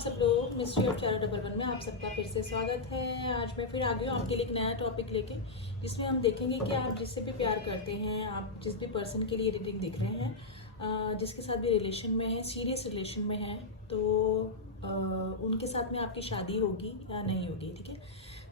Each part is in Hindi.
सब लोग मिस्ट्री ऑफ चारा डबल वन में आप सबका फिर से स्वागत है। आज मैं फिर आ गई हूँ आपके लिए एक नया टॉपिक लेके, जिसमें हम देखेंगे कि आप जिससे भी प्यार करते हैं, आप जिस भी पर्सन के लिए रीडिंग देख रहे हैं, जिसके साथ भी रिलेशन में है, सीरियस रिलेशन में है, तो उनके साथ में आपकी शादी होगी या नहीं होगी। ठीक है,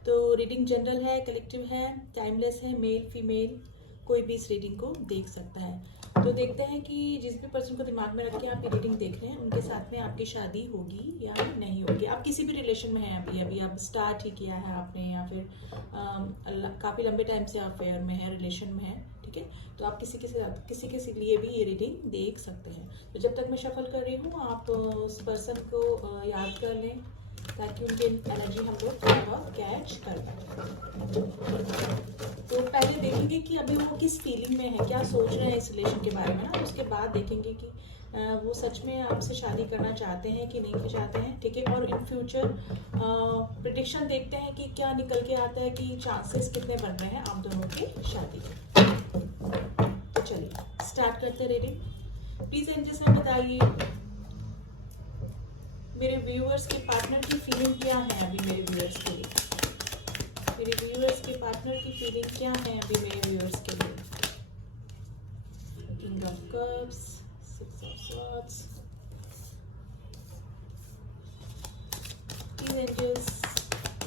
तो रीडिंग जनरल है, कलेक्टिव है, टाइमलेस है, मेल फीमेल कोई भी इस रीडिंग को देख सकता है। तो देखते हैं कि जिस भी पर्सन को दिमाग में रख के आप ये रीडिंग देख रहे हैं, उनके साथ में आपकी शादी होगी या नहीं होगी। आप किसी भी रिलेशन में हैं, अभी आप स्टार्ट ही किया है आपने, या फिर काफ़ी लंबे टाइम से आप अफेयर में है, रिलेशन में है। ठीक है, तो आप किसी के लिए भी ये रीडिंग देख सकते हैं। तो जब तक मैं शफल कर रही हूँ, आप उस पर्सन को याद कर लें ताकि उनकी एनर्जी हम लोग थोड़ा बहुत कैच कर पाए। तो पहले देखेंगे कि अभी वो किस फीलिंग में है, क्या सोच रहे हैं इस रिलेशन के बारे में ना। उसके बाद देखेंगे कि वो सच में आपसे शादी करना चाहते हैं कि नहीं चाहते हैं। ठीक है, और इन फ्यूचर प्रिडिक्शन देखते हैं कि क्या निकल के आता है, कि चांसेस कितने बन रहे हैं आप दोनों की शादी के। तो चलिए स्टार्ट करते हैं रीडिंग। प्लीज एंजल्स में बताइए मेरे व्यूअर्स के पार्टनर की फीलिंग क्या है अभी मेरे व्यूअर्स के लिए। मेरे व्यूअर्स के पार्टनर की फीलिंग क्या है अभी मेरे व्यूअर्स के लिए। King of cups, six of swords, please angels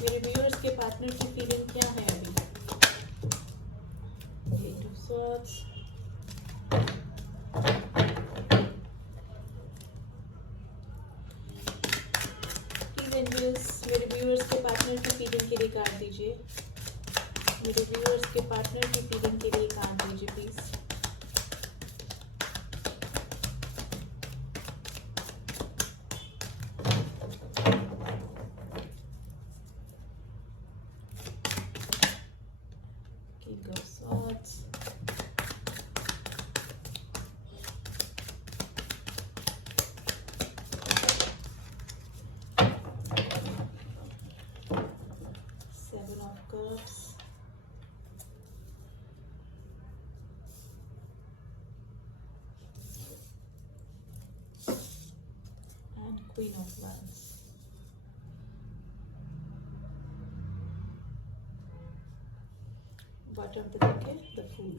मेरे व्यूअर्स के पार्टनर की फीलिंग क्या है अभी। एट ऑफ स्वॉर्ड्स, मेरे व्यूअर्स के पार्टनर की फीलिंग के लिए कार्ड दीजिए। मेरे व्यूअर्स के पार्टनर की फीलिंग के लिए कार्ड दीजिए please. King of swords, cups, and Queen of Wands. Bottom of the deck है the Fool.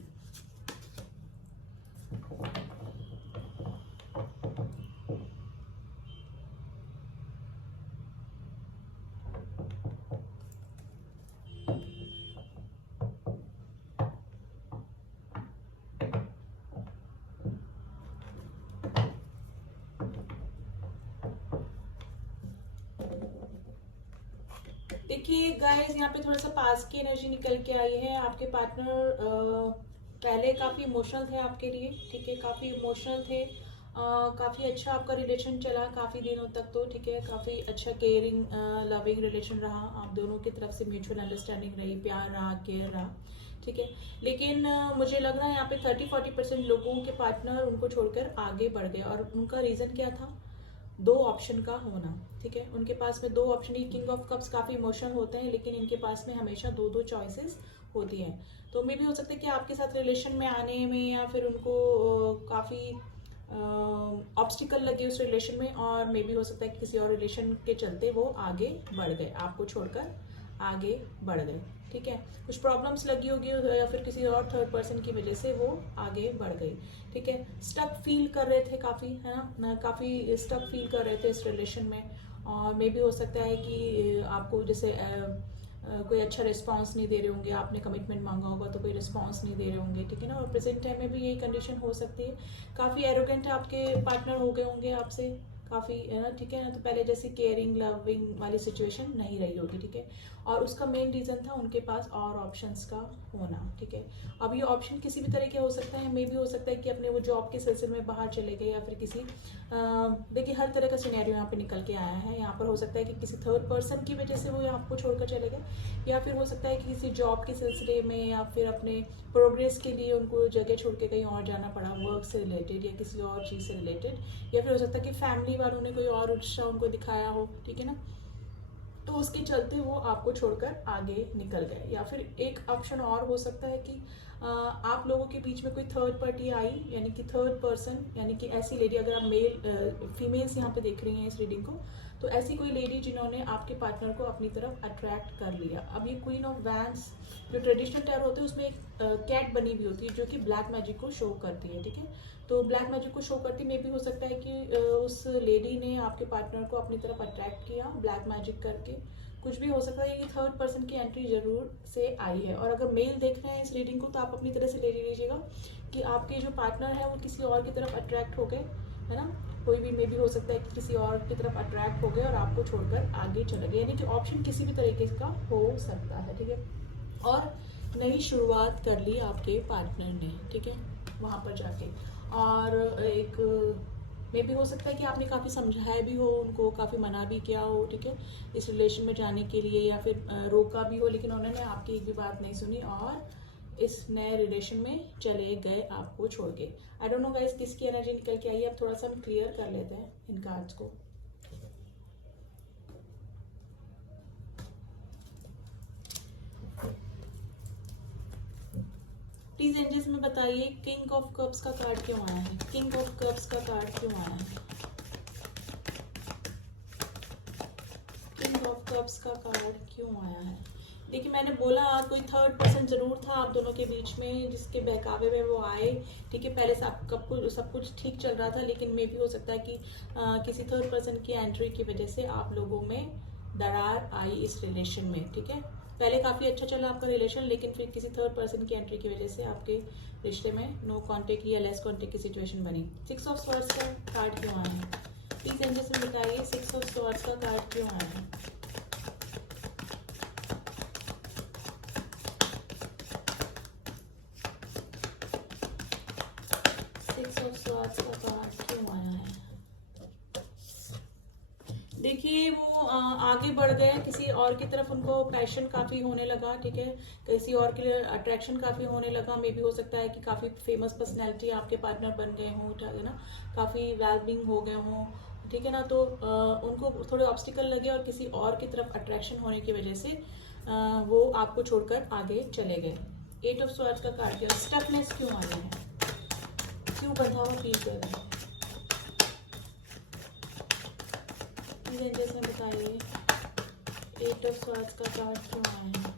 देखिए गाइस, यहाँ पे थोड़ा सा पास की एनर्जी निकल के आई है। आपके पार्टनर पहले काफ़ी इमोशनल थे आपके लिए। ठीक है, काफ़ी इमोशनल थे, काफ़ी अच्छा आपका रिलेशन चला काफ़ी दिनों तक। तो ठीक है, काफ़ी अच्छा केयरिंग लविंग रिलेशन रहा, आप दोनों की तरफ से म्यूचुअल अंडरस्टैंडिंग रही, प्यार रहा, केयर रहा। ठीक है, लेकिन मुझे लग रहा है यहाँ पे 30-40% लोगों के पार्टनर उनको छोड़कर आगे बढ़ गए, और उनका रीज़न क्या था? दो ऑप्शन का होना। ठीक है, उनके पास में दो option he. King of cups काफ़ी इमोशनल होते हैं, लेकिन इनके पास में हमेशा दो दो चॉइसेस होती हैं। तो मे भी हो सकता है कि आपके साथ रिलेशन में आने में, या फिर उनको काफ़ी ऑब्स्टिकल लगे उस रिलेशन में, और मे भी हो सकता है कि किसी और रिलेशन के चलते वो आगे बढ़ गए, आपको छोड़कर आगे बढ़ गए। ठीक है, कुछ प्रॉब्लम्स लगी होगी, या फिर किसी और थर्ड पर्सन की वजह से वो आगे बढ़ गई। ठीक है, स्टक फील कर रहे थे काफ़ी, है ना, काफ़ी स्टक फील कर रहे थे इस रिलेशन में। और मे भी हो सकता है कि आपको जैसे कोई अच्छा रिस्पांस नहीं दे रहे होंगे, आपने कमिटमेंट मांगा होगा तो कोई रिस्पांस नहीं दे रहे होंगे। ठीक है ना, और प्रेजेंट टाइम में भी यही कंडीशन हो सकती है। काफ़ी एरोगेंट आपके पार्टनर हो गए होंगे आपसे काफ़ी, है ना। ठीक है ना, तो पहले जैसे केयरिंग लविंग वाली सिचुएशन नहीं रही होगी। ठीक है, और उसका मेन रीज़न था उनके पास और ऑप्शंस का होना। ठीक है, अब ये ऑप्शन किसी भी तरह के हो सकता है। मे भी हो सकता है कि अपने वो जॉब के सिलसिले में बाहर चले गए, या फिर किसी देखिए हर तरह का सिनेरियो यहाँ पे निकल के आया है। यहाँ पर हो सकता है कि किसी थर्ड पर्सन की वजह से वो यहाँ को छोड़कर चले गए, या फिर हो सकता है कि किसी जॉब के सिलसिले में, या फिर अपने प्रोग्रेस के लिए उनको जगह छोड़ के कहीं और जाना पड़ा, वर्क से रिलेटेड या किसी और चीज़ से रिलेटेड। या फिर हो सकता है कि फैमिली वालों ने कोई और उत्साह उनको दिखाया हो। ठीक है ना, तो उसके चलते वो आपको छोड़कर आगे निकल गए। या फिर एक ऑप्शन और हो सकता है कि आप लोगों के बीच में कोई थर्ड पार्टी आई, यानी कि थर्ड पर्सन, यानी कि ऐसी लेडी, अगर आप मेल फीमेल्स यहाँ पे देख रही हैं इस रीडिंग को, तो ऐसी कोई लेडी जिन्होंने आपके पार्टनर को अपनी तरफ अट्रैक्ट कर लिया। अब ये क्वीन ऑफ वैंड्स जो ट्रेडिशनल टैरो होते हैं उसमें एक कैट बनी हुई होती है जो कि ब्लैक मैजिक को शो करती है, ठीक है। तो ब्लैक मैजिक को शो करती में भी हो सकता है कि उस लेडी ने आपके पार्टनर को अपनी तरफ अट्रैक्ट किया ब्लैक मैजिक करके, कुछ भी हो सकता है। ये थर्ड पर्सन की एंट्री जरूर से आई है। और अगर मेल देख रहे हैं इस रीडिंग को तो आप अपनी तरह से ले लीजिएगा कि आपके जो पार्टनर है वो किसी और की तरफ अट्रैक्ट हो गए, है ना। कोई भी मे भी हो सकता है कि किसी और की तरफ अट्रैक्ट हो गए और आपको छोड़कर आगे चले गए, यानी कि ऑप्शन किसी भी तरीके का हो सकता है, ठीक है। और नई शुरुआत कर ली आपके पार्टनर ने, ठीक है, वहाँ पर जाके। और एक मे भी हो सकता है कि आपने काफ़ी समझाया भी हो उनको, काफ़ी मना भी किया हो, ठीक है, इस रिलेशन में जाने के लिए, या फिर रोका भी हो, लेकिन उन्होंने आपकी एक भी बात नहीं सुनी और इस नए रिलेशन में चले गए आपको छोड़ के। आई डोंट नो गाइस किसकी एनर्जी निकल के आई है। अब थोड़ा सा हम क्लियर कर लेते हैं इन कार्ड्स को। प्लीज एंजल्स में बताइए किंग ऑफ कप्स का कार्ड क्यों आया है, किंग ऑफ कप्स का कार्ड क्यों आया है, किंग ऑफ कप्स का कार्ड क्यों आया है। देखिए मैंने बोला कोई थर्ड पर्सन जरूर था आप दोनों के बीच में जिसके बहकावे में वो आए, ठीक है। पहले सब कुछ ठीक चल रहा था, लेकिन मे भी हो सकता है कि किसी थर्ड पर्सन की एंट्री की वजह से आप लोगों में दरार आई इस रिलेशन में, ठीक है। पहले काफी अच्छा चला आपका रिलेशन, लेकिन फिर किसी थर्ड पर्सन की एंट्री की वजह से आपके रिश्ते में नो कॉन्टेक्ट या लेस कॉन्टेक्ट की सिचुएशन बनी। 6 ऑफ स्वॉर्ड्स का कार्ड क्यों आया है, प्लीज एंजल्स में बताइए 6 ऑफ स्वॉर्ड्स का कार्ड क्यों आया है। 6 ऑफ स्वॉर्ड्स का कार्ड क्यों आया है। देखिए वो आगे बढ़ गए किसी और की तरफ, उनको पैशन काफी होने लगा, ठीक है, किसी और के लिए अट्रैक्शन काफी होने लगा। मे भी हो सकता है कि काफी फेमस पर्सनैलिटी आपके पार्टनर बन गए हों, ठीक है ना, काफी वेलबिंग हो गए हों, ठीक है ना। तो उनको थोड़े ऑब्स्टिकल लगे और किसी और की तरफ अट्रैक्शन होने की वजह से वो आपको छोड़कर आगे चले गए। 8 ऑफ स्वॉर्ड्स का कार्ड किया, स्टकनेस क्यों आ रहा है, क्यों बंधा हुआ फील कर रहा है, जैसे बताइए 8 ऑफ स्वॉर्ड्स का कार्ड क्यों आया है।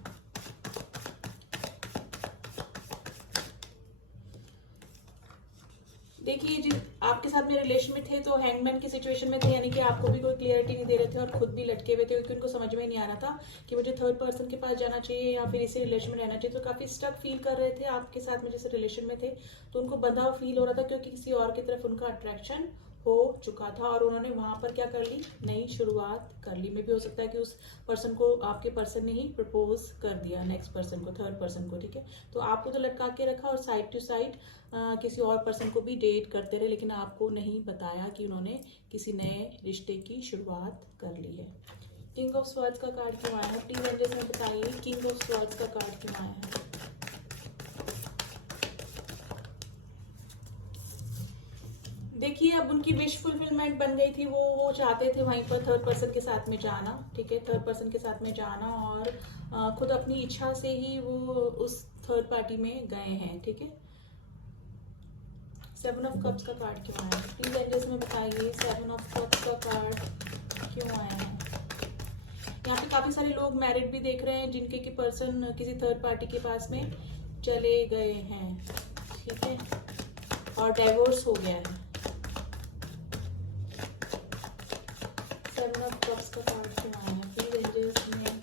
देखिए जी आपके साथ में रिलेशन में थे तो हैंगमैन की सिचुएशन में थे, यानी कि आपको भी कोई क्लियरिटी नहीं दे रहे थे और खुद भी लटके हुए थे, क्योंकि उनको समझ में नहीं आ रहा था कि मुझे थर्ड पर्सन के पास जाना चाहिए या फिर इसी रिलेशन में रहना चाहिए। तो काफी स्टक फील कर रहे थे आपके साथ में, जैसे रिलेशन में थे तो उनको बंधा हुआ फील हो रहा था, क्योंकि किसी और की तरफ उनका अट्रैक्शन हो चुका था और उन्होंने वहां पर क्या कर ली, नई शुरुआत कर ली। मे भी हो सकता है कि उस पर्सन को आपके पर्सन ने ही प्रपोज कर दिया, नेक्स्ट पर्सन को, थर्ड पर्सन को, ठीक है। तो आपको तो लटका के रखा और साइड टू साइड किसी और पर्सन को भी डेट करते रहे, लेकिन आपको नहीं बताया कि उन्होंने किसी नए रिश्ते की शुरुआत कर ली है। किंग ऑफ स्वॉर्ड्स का कार्ड क्यों आया है, प्लीज एंजल्स में बताइए किंग ऑफ स्वॉर्ड्स का कार्ड क्यों आया है। देखिए अब उनकी विश फुलफिलमेंट बन गई थी, वो चाहते थे वहीं पर थर्ड पर्सन के साथ में जाना, ठीक है, थर्ड पर्सन के साथ में जाना, और खुद अपनी इच्छा से ही वो उस थर्ड पार्टी में गए हैं, ठीक है। 7 ऑफ कप्स का कार्ड क्यों आया है, प्लीज एंजल्स में बताइए 7 ऑफ कप्स का कार्ड क्यों आया है। यहाँ पे काफी सारे लोग मैरिड भी देख रहे हैं जिनके की पर्सन किसी थर्ड पार्टी के पास में चले गए हैं, ठीक है, और डाइवोर्स हो गया है। 7 ऑफ कप्स का कार्ड क्यों आया है, प्लीज एंजल्स में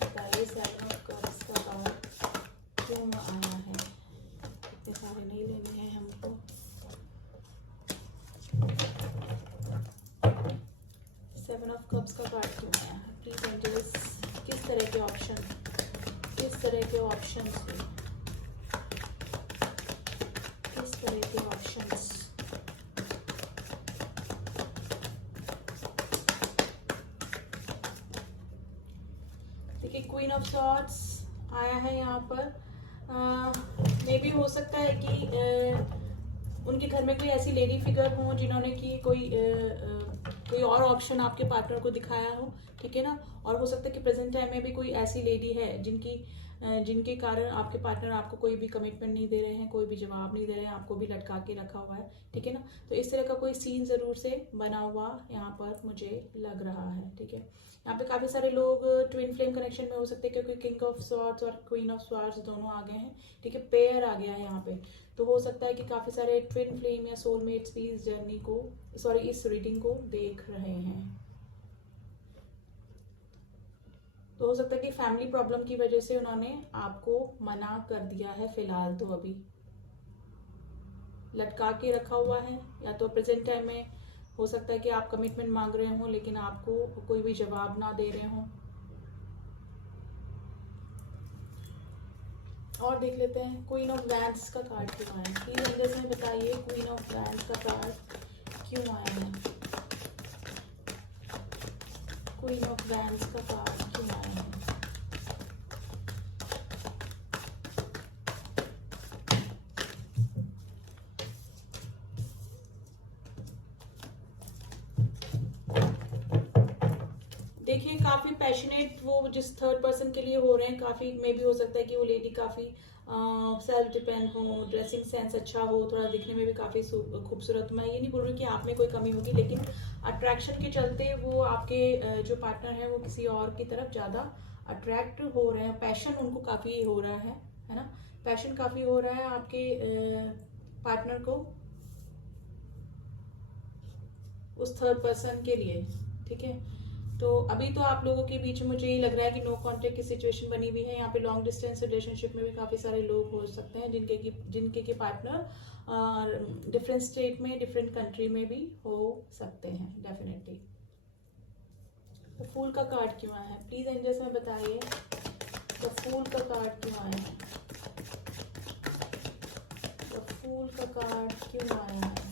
बताइए 7 ऑफ कप्स का कार्ड क्यों आया है। इतने सारे नहीं लेने हैं हमको। 7 ऑफ कप्स का कार्ड क्यों आया है, प्लीज एंजल्स किस तरह के ऑप्शन, किस तरह के ऑप्शंस हुए, किस तरह के ऑप्शंस। देखिए क्वीन ऑफ सॉर्ड्स आया है यहाँ पर। मे भी हो सकता है कि उनके घर में कोई ऐसी लेडी फिगर हो जिन्होंने कि कोई और ऑप्शन आपके पार्टनर को दिखाया हो, ठीक है ना। और हो सकता है कि प्रेजेंट टाइम में भी कोई ऐसी लेडी है जिनकी जिनके कारण आपके पार्टनर आपको कोई भी कमिटमेंट नहीं दे रहे हैं, कोई भी जवाब नहीं दे रहे हैं, आपको भी लटका के रखा हुआ है, ठीक है ना। तो इस तरह का कोई सीन ज़रूर से बना हुआ यहाँ पर मुझे लग रहा है, ठीक है। यहाँ पे काफ़ी सारे लोग ट्विन फ्लेम कनेक्शन में हो सकते हैं, क्योंकि किंग ऑफ स्वॉर्ड्स और क्वीन ऑफ स्वॉर्ड्स दोनों आ गए हैं, ठीक है, पेयर आ गया है यहाँ पे। तो हो सकता है कि काफ़ी सारे ट्विन फ्लेम या सोलमेट्स भी इस जर्नी को, सॉरी, इस रीडिंग को देख रहे हैं। तो हो सकता है कि फैमिली प्रॉब्लम की वजह से उन्होंने आपको मना कर दिया है फिलहाल, तो अभी लटका के रखा हुआ है, या तो प्रेजेंट टाइम में हो सकता है कि आप कमिटमेंट मांग रहे हो लेकिन आपको कोई भी जवाब ना दे रहे हो। और देख लेते हैं क्वीन ऑफ वैंड्स का कार्ड क्यों आया है, प्लीज अंदर से बताइए क्वीन ऑफ वैंड्स का कार्ड क्यों आया है, क्वीन ऑफ वैंड्स का कार्ड क्यों आया है। देखिए काफी पैशनेट वो जिस थर्ड पर्सन के लिए हो रहे हैं, काफी मे भी हो सकता है कि वो लेडी काफी सेल्फ डिपेंड हो, ड्रेसिंग सेंस अच्छा हो, थोड़ा दिखने में भी काफी खूबसूरत। मैं ये नहीं बोल रही कि आप में कोई कमी होगी, लेकिन अट्रैक्शन के चलते वो आपके जो पार्टनर है वो किसी और की तरफ ज्यादा अट्रैक्ट हो रहे हैं, पैशन उनको काफी हो रहा है ना, पैशन काफी हो रहा है आपके पार्टनर को उस थर्ड पर्सन के लिए, ठीक है। तो अभी तो आप लोगों के बीच में मुझे ये लग रहा है कि नो कॉन्टेक्ट की सिचुएशन बनी हुई है। यहाँ पे लॉन्ग डिस्टेंस रिलेशनशिप में भी काफी सारे लोग हो सकते हैं जिनके के पार्टनर डिफरेंट स्टेट में, डिफरेंट कंट्री में भी हो सकते हैं डेफिनेटली। तो फूल का कार्ड क्यों आया है, प्लीज एंजल्स में बताइए, तो फूल का कार्ड क्यों आया है, तो फूल का कार्ड क्यों आया है।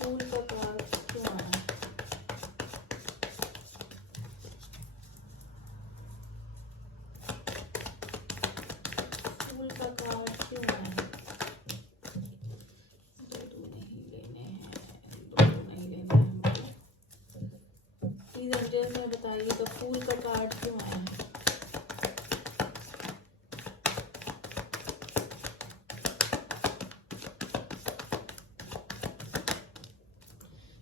फूल का कार्ड क्यों आया है, फूल का कार्ड क्यों आया है। दो नहीं लेने हैं, दो नहीं लेने हैं मुझे, प्लीज एंजल में बताइए तो फूल का कार्ड क्यों आया है।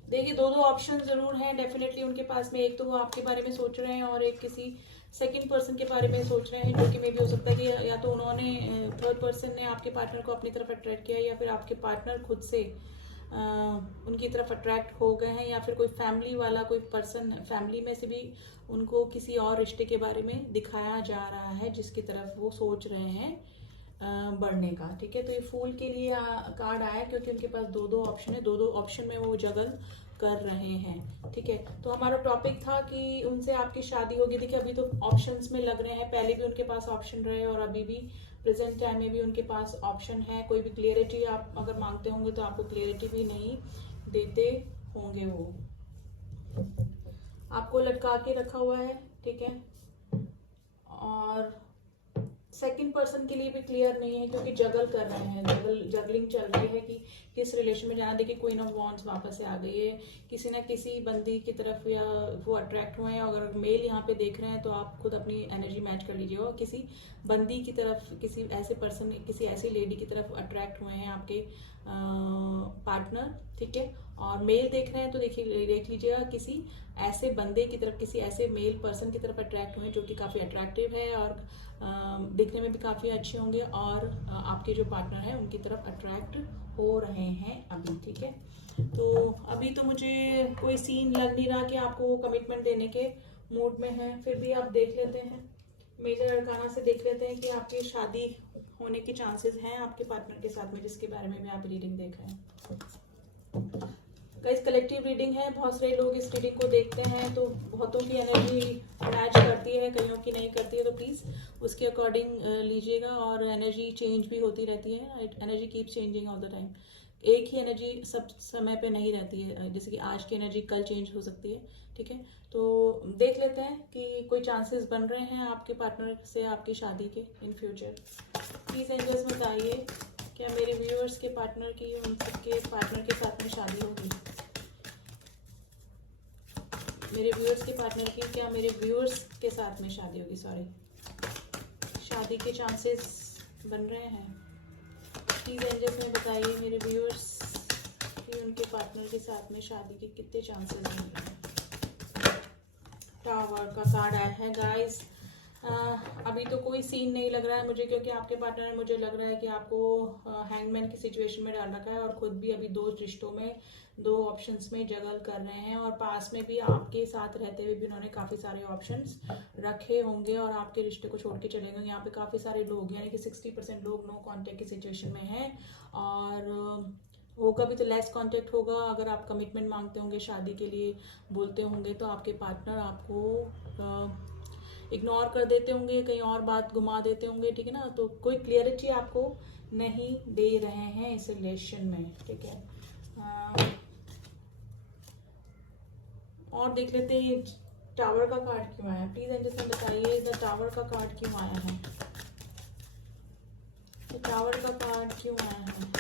देखिए दो ऑप्शन जरूर हैं डेफिनेटली उनके पास में, एक तो वो आपके बारे में सोच रहे हैं और एक किसी सेकंड पर्सन के बारे में सोच रहे हैं, जो कि मे भी हो सकता है कि या तो उन्होंने थर्ड पर्सन ने आपके पार्टनर को अपनी तरफ अट्रैक्ट किया, या फिर आपके पार्टनर खुद से उनकी तरफ अट्रैक्ट हो गए हैं, या फिर कोई फैमिली वाला कोई पर्सन फैमिली में से भी उनको किसी और रिश्ते के बारे में दिखाया जा रहा है जिसकी तरफ वो सोच रहे हैं बढ़ने का, ठीक है। तो ये फूल के लिए कार्ड आया क्योंकि उनके पास दो ऑप्शन है, दो ऑप्शन में वो जगल कर रहे हैं, ठीक है। तो हमारा टॉपिक था कि उनसे आपकी शादी होगी। देखिए अभी तो ऑप्शंस में लग रहे हैं, पहले भी उनके पास ऑप्शन रहे और अभी भी प्रेजेंट टाइम में भी उनके पास ऑप्शन है। कोई भी क्लियरिटी आप अगर मांगते होंगे तो आपको क्लियरिटी भी नहीं देते होंगे, वो आपको लटका के रखा हुआ है, ठीक है। और सेकंड पर्सन के लिए भी क्लियर नहीं है क्योंकि जगल कर रहे हैं, जगलिंग चल रही है कि किस रिलेशन में जाना। देखिए क्वीन ऑफ वॉन्ड्स वापस से आ गई है, किसी ना किसी बंदी की तरफ या वो अट्रैक्ट हुए हैं। अगर मेल यहाँ पे देख रहे हैं तो आप खुद अपनी एनर्जी मैच कर लीजिए, और किसी बंदी की तरफ, किसी ऐसे पर्सन, किसी ऐसी लेडी की तरफ अट्रैक्ट हुए हैं आपके पार्टनर, ठीक है। और मेल देख रहे हैं तो देखिए देख लीजिएगा किसी ऐसे बंदे की तरफ, किसी ऐसे मेल पर्सन की तरफ अट्रैक्ट हुए जो कि काफ़ी अट्रैक्टिव है और दिखने में भी काफ़ी अच्छे होंगे, और आपके जो पार्टनर है उनकी तरफ अट्रैक्ट हो रहे हैं अभी, ठीक है। तो अभी तो मुझे कोई सीन लग नहीं रहा कि आपको कमिटमेंट देने के मूड में है, फिर भी आप देख लेते हैं, मेजर अरकाना से देख लेते हैं कि आपकी शादी होने के चांसेस हैं आपके पार्टनर के साथ में, जिसके बारे में भी आप रीडिंग देख रहे हैं। गाइस कलेक्टिव रीडिंग है, बहुत सारे लोग इस रीडिंग को देखते हैं तो बहुतों की एनर्जी मैच करती है, कईयों की नहीं करती है, तो प्लीज़ उसके अकॉर्डिंग लीजिएगा। और एनर्जी चेंज भी होती रहती है, energy keep changing all the time, एक ही एनर्जी सब समय पे नहीं रहती है, जैसे कि आज की एनर्जी कल चेंज हो सकती है, ठीक है। तो देख लेते हैं कि कोई चांसेस बन रहे हैं आपके पार्टनर से आपकी शादी के इन फ्यूचर। प्लीज़ एंजल्स बताइए क्या मेरे व्यूअर्स के पार्टनर की, उन सबके पार्टनर के साथ में शादी होगी। मेरे व्यूअर्स के पार्टनर की क्या मेरे व्यूअर्स के साथ में शादी होगी? सॉरी, शादी के चांसेस बन रहे हैं? प्लीज एंजल्स में बताइए मेरे व्यूअर्स कि उनके पार्टनर के साथ में शादी के कितने चांसेस बन रहे हैं। टावर का कार्ड आया है गाइस। अभी तो कोई सीन नहीं लग रहा है मुझे, क्योंकि आपके पार्टनर मुझे लग रहा है कि आपको हैंगमैन की सिचुएशन में डाल रखा है और खुद भी अभी 2 रिश्तों में, 2 ऑप्शंस में जगल कर रहे हैं, और पास में भी आपके साथ रहते हुए भी उन्होंने काफ़ी सारे ऑप्शंस रखे होंगे और आपके रिश्ते को छोड़ के चले गए। यहाँ पे काफ़ी सारे लोग, यानी कि 60% लोग नो कॉन्टेक्ट की सिचुएशन में हैं, और होगा भी तो लेस कांटेक्ट होगा। अगर आप कमिटमेंट मांगते होंगे, शादी के लिए बोलते होंगे, तो आपके पार्टनर आपको इग्नोर कर देते होंगे, कहीं और बात घुमा देते होंगे, ठीक है ना। तो कोई क्लियरिटी आपको नहीं दे रहे हैं इस रिलेशन में, ठीक है। और देख लेते हैं टावर का कार्ड क्यों आया। प्लीज एंजल्स में बताइए द टावर का कार्ड क्यों आया है। तो टावर का कार्ड क्यों आया है?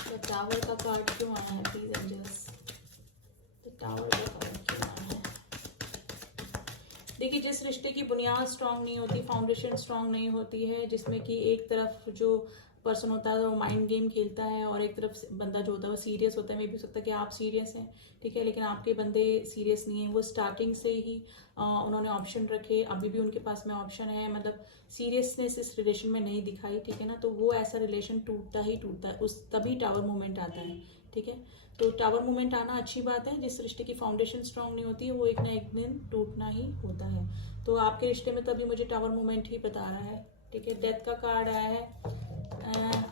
तो टावर का कार्ड क्यों आया है? प्लीज एंजल्स, तो टावर का कार्ड क्यों आया है? देखिए, जिस रिश्ते की बुनियाद स्ट्रांग नहीं होती, फाउंडेशन स्ट्रांग नहीं होती है, जिसमें कि एक तरफ जो पर्सन होता है वो माइंड गेम खेलता है और एक तरफ बंदा जो होता है वो सीरियस होता है। मे भी हो सकता है कि आप सीरियस हैं, ठीक है, लेकिन आपके बंदे सीरियस नहीं है। वो स्टार्टिंग से ही उन्होंने ऑप्शन रखे, अभी भी उनके पास में ऑप्शन है, मतलब सीरियसनेस इस रिलेशन में नहीं दिखाई, ठीक है ना। तो वो ऐसा रिलेशन टूटता ही टूटता है, उस तभी टावर मोमेंट आता है, ठीक है। तो टावर मोमेंट आना अच्छी बात है। जिस रिश्ते की फाउंडेशन स्ट्रांग नहीं होती है वो एक ना एक दिन टूटना ही होता है। तो आपके रिश्ते में तभी मुझे टावर मोमेंट ही बता रहा है, ठीक है। डेथ का कार्ड आया है।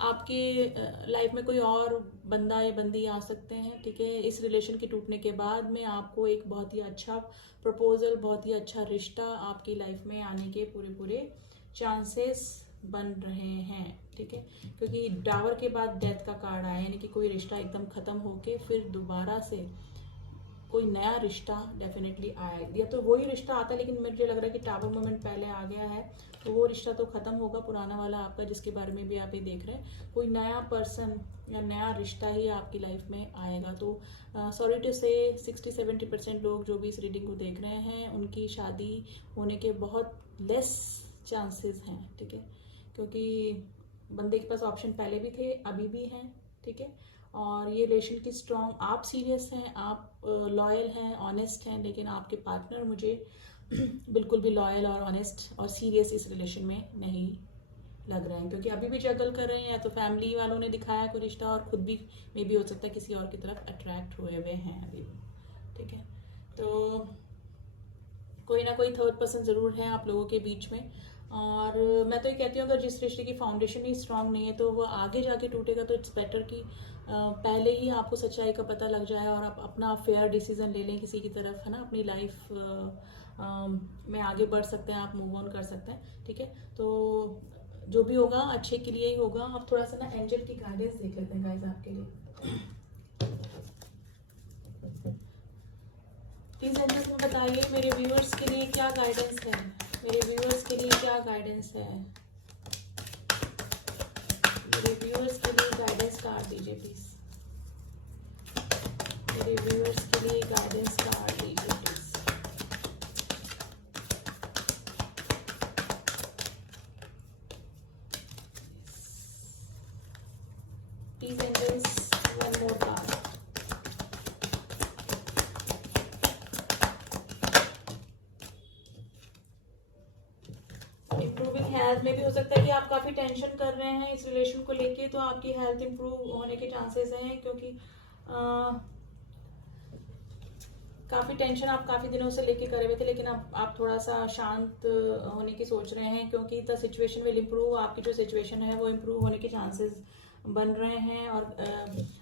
आपकी लाइफ में कोई और बंदा या बंदी आ सकते हैं, ठीक है। इस रिलेशन के टूटने के बाद में आपको एक बहुत ही अच्छा प्रपोजल, बहुत ही अच्छा रिश्ता आपकी लाइफ में आने के पूरे पूरे चांसेस बन रहे हैं, ठीक है। क्योंकि टावर के बाद डेथ का कार्ड आया, यानी कि कोई रिश्ता एकदम खत्म होके फिर दोबारा से कोई नया रिश्ता डेफिनेटली आएगा। या तो वही रिश्ता आता है, लेकिन मुझे लग रहा है कि टावर मोमेंट पहले आ गया है, तो वो रिश्ता तो खत्म होगा पुराना वाला आपका, जिसके बारे में भी आप ये देख रहे हैं। कोई नया पर्सन या नया रिश्ता ही आपकी लाइफ में आएगा। तो सॉरी टू से 60-70% लोग जो भी इस रीडिंग को देख रहे हैं उनकी शादी होने के बहुत लेस चांसेस हैं, ठीक है। क्योंकि बंदे के पास ऑप्शन पहले भी थे, अभी भी हैं, ठीक है। और ये रिलेशन की स्ट्रॉन्ग, आप सीरियस हैं, आप लॉयल हैं, ऑनेस्ट हैं, लेकिन आपके पार्टनर मुझे बिल्कुल भी लॉयल और ऑनेस्ट और सीरियस इस रिलेशन में नहीं लग रहे हैं। क्योंकि अभी भी जगल कर रहे हैं, या तो फैमिली वालों ने दिखाया कोई रिश्ता और खुद भी मे भी हो सकता है किसी और की तरफ अट्रैक्ट हुए हुए हैं अभी भी, ठीक है। तो कोई ना कोई थर्ड पर्सन ज़रूर है आप लोगों के बीच में। और मैं तो ये कहती हूँ, अगर जिस रिश्ते की फाउंडेशन ही स्ट्रांग नहीं है तो वो आगे जाके टूटेगा, तो इट्स बेटर कि पहले ही आपको सच्चाई का पता लग जाए और आप अपना फेयर डिसीजन ले लें किसी की तरफ, है ना। अपनी लाइफ में आगे बढ़ सकते हैं, आप मूव ऑन कर सकते हैं, ठीक है। तो जो भी होगा अच्छे के लिए ही होगा। आप थोड़ा सा ना एंजल की गाइडेंस देख लेते हैं गाइस आपके लिए। प्लीज एंजल्स में बताइए मेरे व्यूअर्स के लिए क्या गाइडेंस है। मेरे व्यूअर्स के लिए क्या गाइडेंस है। मेरे व्यूअर्स के लिए गाइडेंस कार्ड दीजिए प्लीज। मेरे व्यूअर्स के लिए गाइडेंस कार्ड दीजिए please. Please angels, one more card. Health में भी हो सकता है कि आप काफ़ी टेंशन कर रहे हैं इस रिलेशन को लेके, तो आपकी हेल्थ इंप्रूव होने के चांसेस हैं। क्योंकि काफ़ी टेंशन आप काफ़ी दिनों से लेके करे हुए थे, लेकिन अब आप थोड़ा सा शांत होने की सोच रहे हैं, क्योंकि द सिचुएशन विल इम्प्रूव। आपकी जो सिचुएशन है वो इम्प्रूव होने के चांसेस बन रहे हैं। और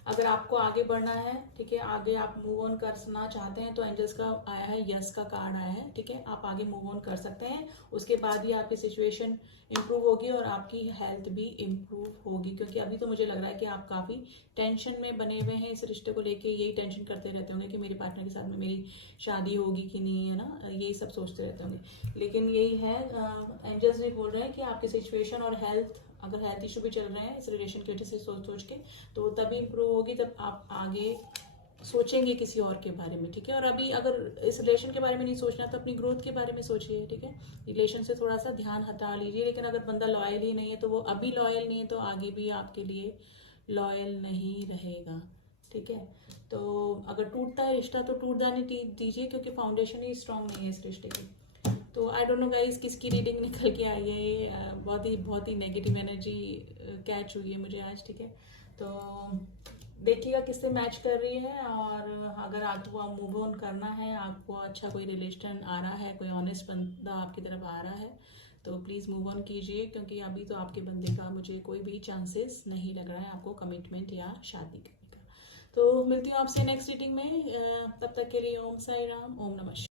अगर आपको आगे बढ़ना है, ठीक है, आगे आप मूव ऑन करना चाहते हैं, तो एंजल्स का आया है, यस का कार्ड आया है, ठीक है। आप आगे मूव ऑन कर सकते हैं, उसके बाद ही आपकी सिचुएशन इम्प्रूव होगी और आपकी हेल्थ भी इम्प्रूव होगी। क्योंकि अभी तो मुझे लग रहा है कि आप काफ़ी टेंशन में बने हुए हैं इस रिश्ते को लेके। यही टेंशन करते रहते होंगे कि मेरे पार्टनर के साथ में मेरी शादी होगी कि नहीं, है ना, यही सब सोचते रहते होंगे। लेकिन यही है, एंजल्स भी बोल रहे हैं कि आपकी सिचुएशन और हेल्थ, अगर हेल्थ इशू भी चल रहे हैं इस रिलेशन की वजह से सोच सोच के, तो तभी इम्प्रूव होगी जब आप आगे सोचेंगे किसी और के बारे में, ठीक है। और अभी अगर इस रिलेशन के बारे में नहीं सोचना तो अपनी ग्रोथ के बारे में सोचिए, ठीक है। रिलेशन से थोड़ा सा ध्यान हटा लीजिए। लेकिन अगर बंदा लॉयल ही नहीं है तो वो अभी लॉयल नहीं है तो आगे भी आपके लिए लॉयल नहीं रहेगा, ठीक है। तो अगर टूटता है रिश्ता तो टूट जाने दीजिए, क्योंकि फाउंडेशन ही स्ट्रांग नहीं है इस रिश्ते की। तो आई डोंट नो गाइस किसकी रीडिंग निकल के आई है ये, बहुत ही नेगेटिव एनर्जी कैच हुई है मुझे आज, ठीक है। तो देखिएगा किससे मैच कर रही है, और अगर आपको मूव ऑन करना है, आपको अच्छा कोई रिलेशन आ रहा है, कोई ऑनेस्ट बंदा आपकी तरफ आ रहा है, तो प्लीज़ मूव ऑन कीजिए, क्योंकि अभी तो आपके बंदे का मुझे कोई भी चांसेस नहीं लग रहा है आपको कमिटमेंट या शादी करने का। तो मिलती हूँ आपसे नेक्स्ट रीडिंग में, तब तक के लिए ओम साई राम, ओम नमः शिवाय।